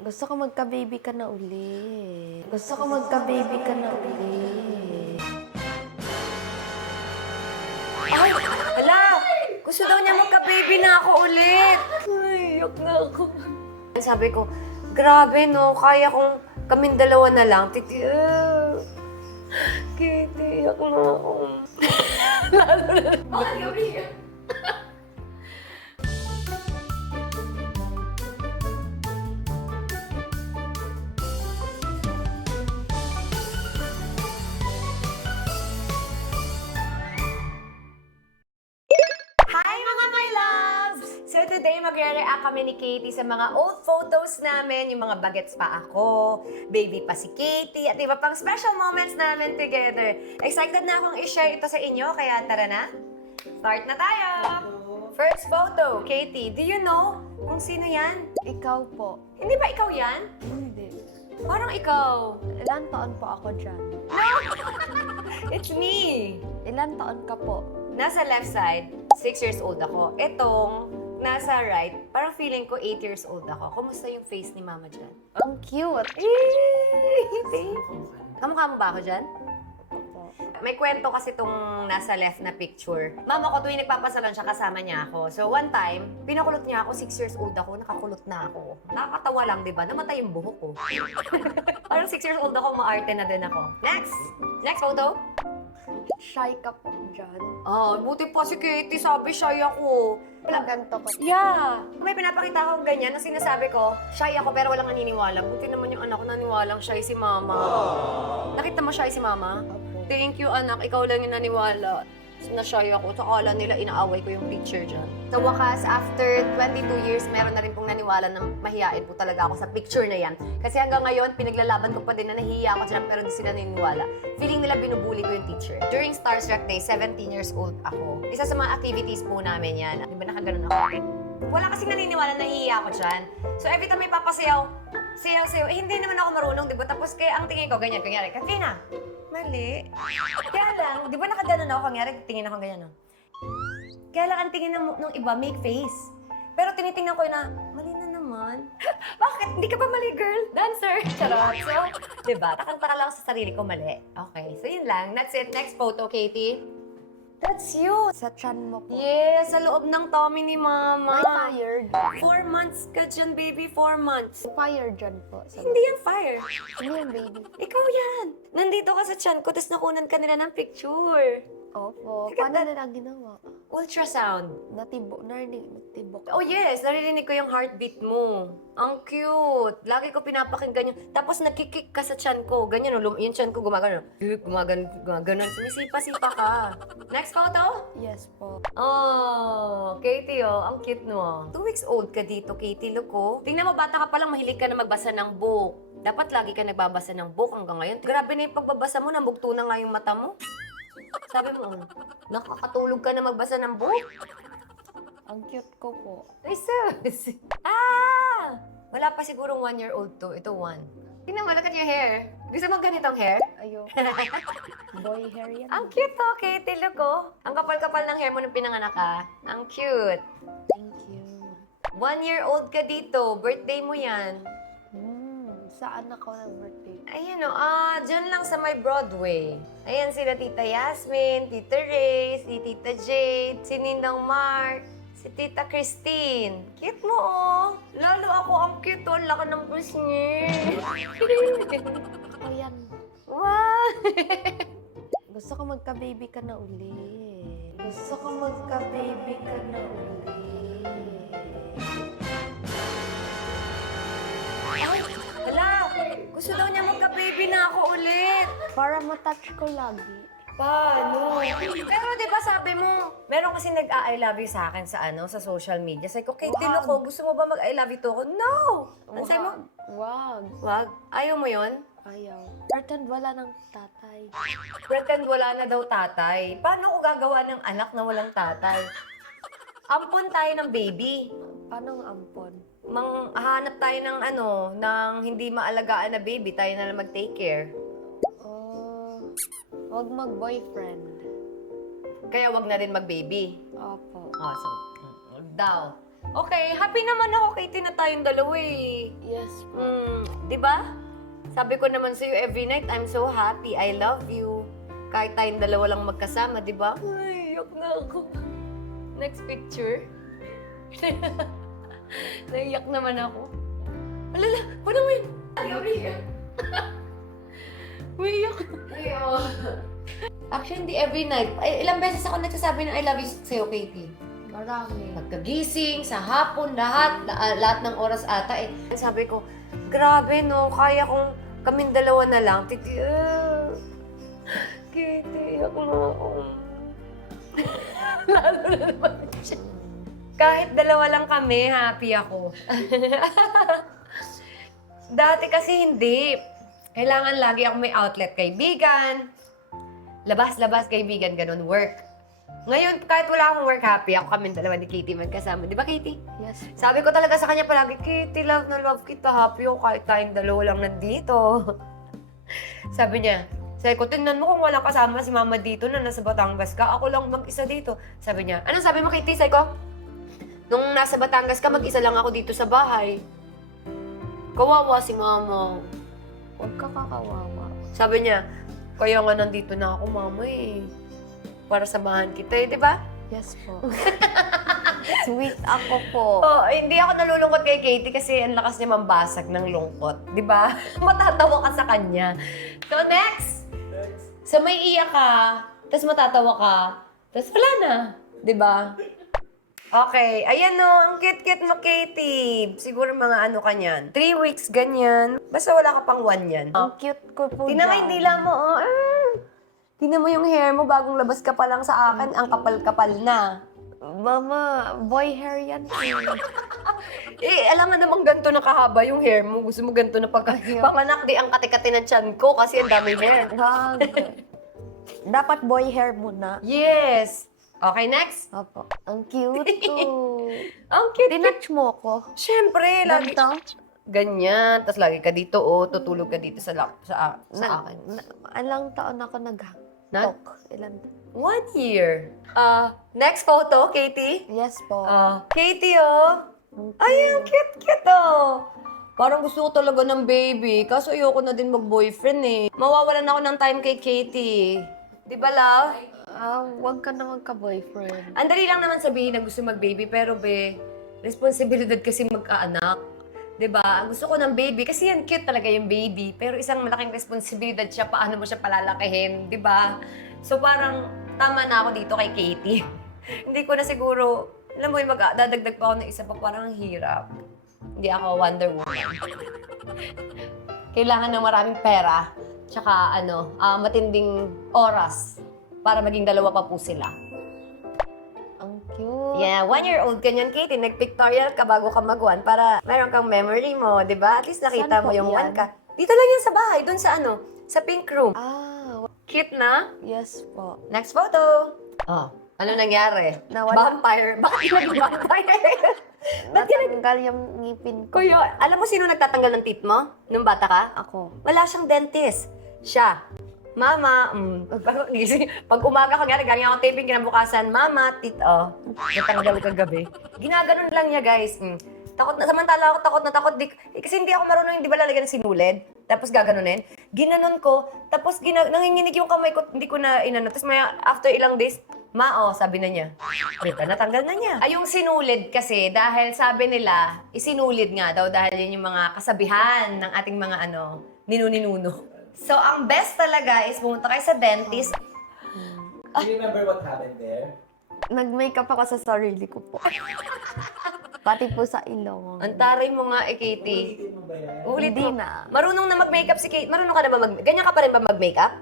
Gusto ko magka-baby ka na uli. Gusto ko magka-baby ka na uli. Ay! Ala! Gusto daw niya magka-baby na ako ulit. Ay, iyak na ako. Sabi ko, grabe no, kaya kong kaming dalawa na lang. Kitty, iyak na ako. Lalo na. Bakit kami iyak? Hi mga my loves! So today magre-react kami ni Katie sa mga old photos namin, yung mga bagets pa ako, baby pa si Katie, at iba pang special moments namin together. Excited na akong i-share ito sa inyo, kaya tara na! Start na tayo! First photo, Katie, do you know kung sino yan? Ikaw po. Hindi ba ikaw yan? Hindi. Parang ikaw. Ilan taon po ako dyan? It's me! Ilan taon ka po? Nasa left side, 6 years old ako. Etong nasa right, parang feeling ko 8 years old ako. Kumusta yung face ni Mama dyan? Ang cute. Kamukha mo ba ako dyan? Opo. May kwento kasi itong nasa left na picture. Mama ko tuwing nagpapasalan siya, kasama niya ako. So one time, pinakulot niya ako, 6 years old ako, nakakulot na ako. Nakakatawa lang, di ba? Namatay yung buhok ko. Parang 6 years old ako, maarte na din ako. Next! Next photo. Shy ka po dyan. Oh, buti pa si Katie, sabi shy ako. Wala ganito ko. Yeah! May pinapakita akong ganyan na sinasabi ko, shy ako pero walang naniniwala. Buti naman yung anak ko naniwalang shy si Mama. Nakita mo shy si Mama? Opo. Thank you, anak. Ikaw lang yung naniwala na shy ako. Sa kala nila, inaaway ko yung picture dyan. Sa wakas, after 22 years, meron na rin pong naniwala na mahihain po talaga ako sa picture na yan. Kasi hanggang ngayon, pinaglalaban ko pa din na nahihiya ako dyan, pero di sila naniniwala. Feeling nila binubuli ko yung teacher. During Starstruck Day, 17 years old ako. Isa sa mga activities po namin yan. Di ba nakaganon ako? Wala kasing naniniwala na nahihiya ako dyan. So every time may papasayaw, sayaw, hindi naman ako marunong, di ba? Tapos kaya ang tingin ko, ganyan, kunyari, Katrina, mali. Kaya lang, di ba nakaganon ako, kunyari, tingin ako ganyan, no? Kaya lang ang tingin ng iba, make face. Pero tinitingnan ko yun na, mali na naman. Bakit? Hindi ka ba mali, girl? Dancer! Charot. So, di ba? Takang-taka lang sa sarili ko mali. Okay, so yun lang. That's it. Next photo, Katie. That's you. Sa chan mo po. Yes, sa loob ng tummy ni Mama. May fired. 4 months ka dyan, baby. 4 months. Fired dyan po. Hindi yan fire. Ano yan, baby? Ikaw yan. Nandito ka sa tiyan ko, tapos nakunan ka nila ng picture. Opo. Teka, Paano nila ginawa? Ultrasound. Natibok. Oh yes, naririnig ko yung heartbeat mo. Ang cute. Lagi ko pinapakinggan yun. Tapos nagkikik ka sa tiyan ko. Ganyan, yung tiyan ko gumagano. Gumagano. Sumisipa-sipa ka. Next photo? Yes po. Oh, Katie, oh, ang cute mo. 2 weeks old ka dito, Katie, look, oh. Tingnan mo, bata ka palang, mahilig ka na magbasa ng book. Dapat lagi ka nagbabasa ng book hanggang ngayon. Grabe na yung pagbabasa mo, nambugto na nga yung mata mo. Sabi mo, nakakatulog ka na magbasa ng book? Ang cute ko po. Ay, sus! Ah! Wala pa sigurong 1-year-old to. Ito 1. Tingnan mo, look at your hair. Gusto mo ganitong hair? Ayo. Boy hair yan. Ang cute, oh, Katie, look, oh. Ang kapal-kapal ng hair mo nung pinanganak ka. Ang cute. Thank you. 1-year-old ka dito. Birthday mo yan. Saan ako nag-birthday? Ayan o, dyan lang sa may Broadway. Ayan sila Tita Yasmin, Tita Ray, si Tita Jade, si Ninang Mark, si Tita Christine. Cute mo oh. Lalo ako ang cute oh, laki ng puss niya. Ako yan. Wow! Gusto ko magka-baby ka na uli. Gusto ko magka-baby ka na uli. Ay, hala! Gusto daw niya magka-baby na ako ulit. Para matouch ko lagi. Paano? Pero di ba sabi mo, meron kasi nag-I love you sa akin sa sa social media. Sabi ko, Katie, Wag. loko, gusto mo ba mag-I love you to ako? No! Ano sabi mo? Wag. Wag. Ayaw mo yon? Ayaw. Pretend wala ng tatay. Pretend wala na daw tatay. Paano ko gagawa ng anak na walang tatay? Ampon tayo ng baby. Paano ang ampon? Hanap tayo ng ng hindi maalagaan na baby. Tayo na lang mag-take care. Wag mag-boyfriend. Kaya wag na rin mag-baby. Opo. Oh, so, wag daw. Okay, happy naman ako, Katie, na tayong dalawa eh. Yes po. Di ba? Sabi ko naman sa'yo, every night, I'm so happy. I love you. Kahit tayong dalawa lang magkasama, di ba? Ay, iyak na ako. Next picture. Naiyak naman ako. Alala, paano mo yun? Ayaw, iyak. Umiiyak. Actually, hindi every night. Ay, ilang beses ako nagsasabi ng I love you sa'yo, Katie. Marami. Pagkagising, sa hapon, lahat ng oras ata eh. Sabi ko, grabe no, kaya kong kaming dalawa na lang. Titi, Kitty, iyak na ako. Lalo na naman siya. Kahit dalawa lang kami, happy ako. Dati kasi hindi. Kailangan lagi ako may outlet, kaibigan. Labas-labas, kaibigan, ganun, work. Ngayon, kahit wala akong work, happy ako kami dalawa ni Katie magkasama. Di ba, Katie? Yes. Sabi ko talaga sa kanya palagi, Katie, love na love kita, happy ako kahit tayong dalawa lang nandito. Sabi ko, tingnan mo kung walang kasama si mama dito na nasa Batangas ka, ako lang mag-isa dito. Sabi niya, anong sabi mo, Katie? Sabi ko, nung nasa Batangas ka, mag-isa lang ako dito sa bahay. Kawawa si mama. Huwag ka kakawawa. Sabi niya, kaya nga nandito na ako, mama eh. Para samahan kita eh, di ba? Yes po. Sweet ako po. Oh, hindi ako nalulungkot kay Katie kasi ang lakas niya mambasag ng lungkot. Di ba? Matatawa ka sa kanya. So, next! So, may iyak ka, tapos matatawa ka, tapos wala na. Di ba? Okay. Ayan no, ang cute-cute mo, Katie. Siguro mga ano ka niyan. 3 weeks, ganyan. Basta wala ka pang 1 yan. Ang cute ko po Tingnan mo yung dila mo, oh. Tingnan mo yung hair mo, bagong labas ka pa lang sa akin, ang kapal-kapal na. Mama, boy hair yan. Alam nga namang ganito na kahaba yung hair mo. Gusto mo ganito na panganak, di ang kati-kati ng tiyan ko kasi ang dami hair. Wag. Dapat boy hair muna. Yes! Okay, next. Opo. Ang cute ko. Ang cute. Tinatch mo ko. Siyempre, lagi. Ganito? Ganyan. Tapos lagi ka dito, tutulog ka dito sa akin. Ilang taon ako nag-talk? Ilan? 1 year. Next photo, Katie. Yes po. Katie, oh. Ay, ang cute-cute, oh. Parang gusto ko talaga ng baby. Kaso ayoko na din mag-boyfriend, eh. Mawawalan ako ng time kay Katie. Di ba, love? Huwag ka na magka-boyfriend. Ang dali lang naman sabihin na gusto mag-baby, pero responsibilidad kasi magkaanak. 'Di ba? Gusto ko ng baby kasi yan cute talaga yung baby, pero isang malaking responsibilidad siya paano mo siya palalakihin, 'di ba? So parang tama na ako dito kay Katie. Hindi ko na siguro, alam mo yung dadagdag pa ako ng isa pa, parang ang hirap. Hindi ako Wonder Woman. Kailangan ng maraming pera, tsaka matinding oras para maging dalawa pa po sila. Ang cute. Yeah, 1-year-old ka niyan, Katie. Nag-pictorial ka bago ka mag-1 para meron kang memory mo, di ba? At least nakita Saan mo po yung yan? 1 ka. Dito lang yan sa bahay, dun sa sa pink room. Cute na? Yes po. Next photo. Ano nangyari? Nawala. Vampire. Bakit naging vampire? Ba't ka Natanggal yung ngipin ko. Kuya, alam mo sino nagtatanggal ng teeth mo? Nung bata ka? Ako. Wala siyang dentist. Siya. Mama, pag umaga ka galing ako taping, kinabukasan, mama, natanggal kagabi. Ginaganon lang niya, guys. Takot na, samantala ako takot, kasi hindi ako marunong, hindi ba lalagyan ng sinulid? Tapos gaganunin. Ginanon ko, tapos nanginginig yung kamay ko, hindi ko na inano. Tapos after ilang days, sabi na niya. Rita, natanggal na niya. Ay, yung sinulid kasi, dahil sabi nila, isinulid nga daw dahil yun yung mga kasabihan ng ating mga ninuno. So, ang best talaga is pumunta kayo sa dentist. Do you remember what happened there? Nag-makeup ako sa sarili ko po. Pati po sa ilong. Ang taray mo nga, Katie. Ulitin mo ba yan? Ulit Hindi mo. na. Marunong na mag-makeup si Kate. Marunong ka na ba ganyan ka pa rin ba mag-makeup?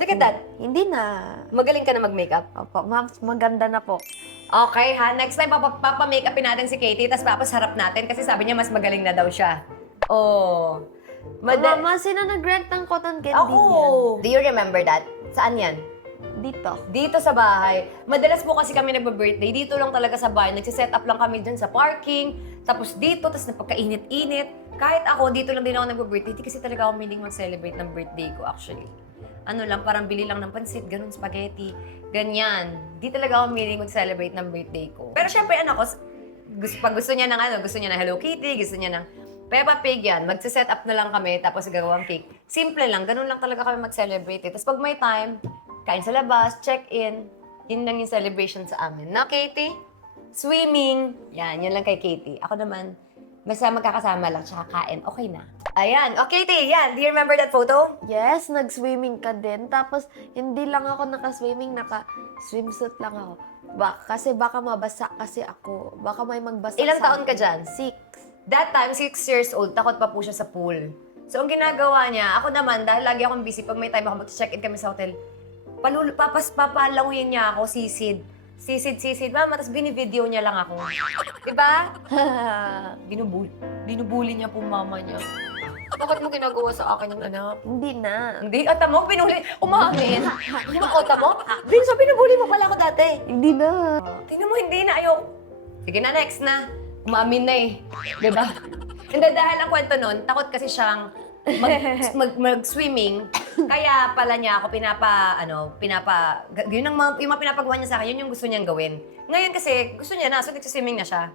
Look at that. Hindi na. Magaling ka na mag-makeup. Opo, ma'am, maganda na po. Okay ha, next time papa-makeupin natin si Katie, tapos papasarap natin kasi sabi niya mas magaling na daw siya. Oh. Mama, sino nag-rent ng cotton candy Ako! niyan? Do you remember that? Saan yan? Dito. Dito sa bahay. Madalas po kasi kami nagba-birthday. Dito lang talaga sa bahay. Nagsiset up lang kami dun sa parking. Tapos dito, tapos napagkainit-init. Kahit ako, dito lang din ako nagba-birthday. Di kasi talaga ako miling mag-celebrate ng birthday ko actually. Ano lang, parang bili lang ng pansit, ganun, spaghetti, ganyan. Di talaga ako miling mag-celebrate ng birthday ko. Pero syempre, Pag gusto niya ng gusto niya ng Hello Kitty, gusto niya ng Peppa Pig yan, magsiset up na lang kami, tapos gagawang cake. Simple lang, ganun lang talaga kami mag-celebrate. Tapos pag may time, kain sa labas, check-in, yun lang yung celebration sa amin. Na, Katie? Swimming. Yan lang kay Katie. Ako naman, basta magkakasama lang, tsaka kain, okay na. Ayan. O, Katie, yan. Do you remember that photo? Yes, nag-swimming ka din. Tapos, hindi lang ako naka-swimming, naka-swimsuit lang ako. Kasi baka mabasa kasi ako. Baka may magbasa Ilang sa taon ka dyan? 6. That time, 6 years old, takot pa po siya sa pool. So, ang ginagawa niya, ako naman, dahil lagi akong busy, pag may time ako, mag-check-in kami sa hotel, papalawin niya ako, sisid. Sisid, mama, tapos binivideo niya lang ako. Diba? Binubuli niya po mama niya. Bakit mo ginagawa sa akin yung anak? Hindi na. Hindi, ata mo, umamin. Yung ota mo? So, binubuli mo pala ako dati. Hindi na. Tingnan mo, hindi na, ayok. Sige na, next na. Umamin na eh. Diba? Hindi, dahil ang kwento nun, takot kasi siyang mag-swimming. Kaya pala niya ako yun yung mga pinapagawa niya sa akin, yun yung gusto niyang gawin. Ngayon kasi, gusto niya na, so nag-swimming na siya.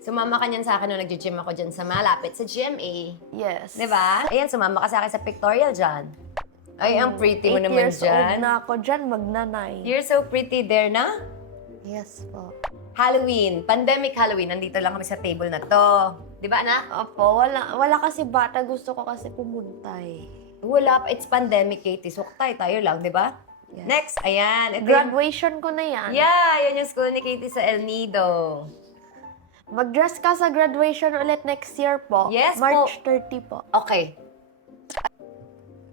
Sumama ka niyan sa akin nung nag-gym ako dyan sa malapit sa GMA. Yes. Diba? Ayan, sumama ka sa akin sa pictorial dyan. Ay, ang pretty mo 8 naman years old dyan. na ako dyan, magnanay. You're so pretty there na. Yes po. Halloween, pandemic Halloween, nandito lang kami sa table na to. Di ba, anak? Opo, wala kasi bata. Gusto ko kasi pumunta eh. Wala pa, it's pandemic, Katie. So, tayo lang, di ba? Yes. Next, ayan. Ito Graduation ko na yan. Yeah, yun yung school ni Katie sa El Nido. Mag-dress ka sa graduation ulit next year po. Yes po. March 30 po. Okay.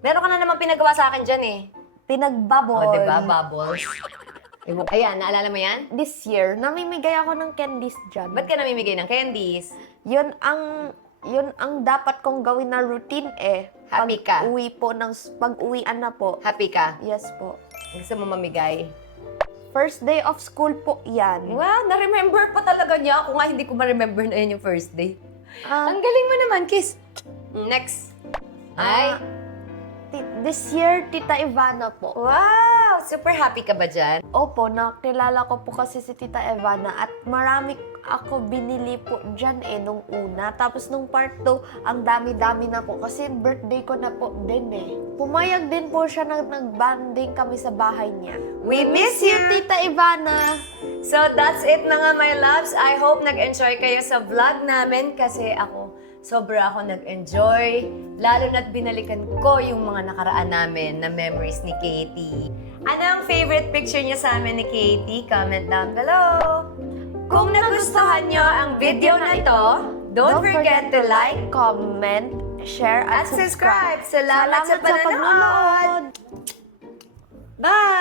Meron ka na naman pinagawa sa akin dyan eh. Pinagbabol. O, di ba? Bubbles. Ayan, naalala mo yan? This year, namimigay ako ng candies dyan. Ba't ka namimigay ng candies? Yun ang dapat kong gawin na routine eh. Happy ka? Pag-uwian na po. Happy ka? Yes po. Gusto mo mamigay? First day of school po yan. Wow, na-remember pa talaga niya. Ako nga, hindi ko ma-remember na yun yung first day. Ah, Ang galing mo naman, Kiss. Next. Ay. This year, Tita Ivana po. Wow! Super happy ka ba dyan? Opo, nakilala ko po kasi si Tita Ivana at marami ako binili po dyan eh nung una. Tapos nung part 2, ang dami-dami na po kasi birthday ko na po din eh. Pumayag din po siya na nag-banding kami sa bahay niya. We miss you! Tita Ivana! So, that's it na nga, my loves. I hope nag-enjoy kayo sa vlog namin kasi sobra ako nag-enjoy. Lalo na't binalikan ko yung mga nakaraan namin na memories ni Katie. Ano ang favorite picture niya sa amin ni Katie? Comment down below. Kung nagustuhan niyo ang video na to, don't forget to like, comment, share, at subscribe. Salamat sa panonood! panonood! Bye!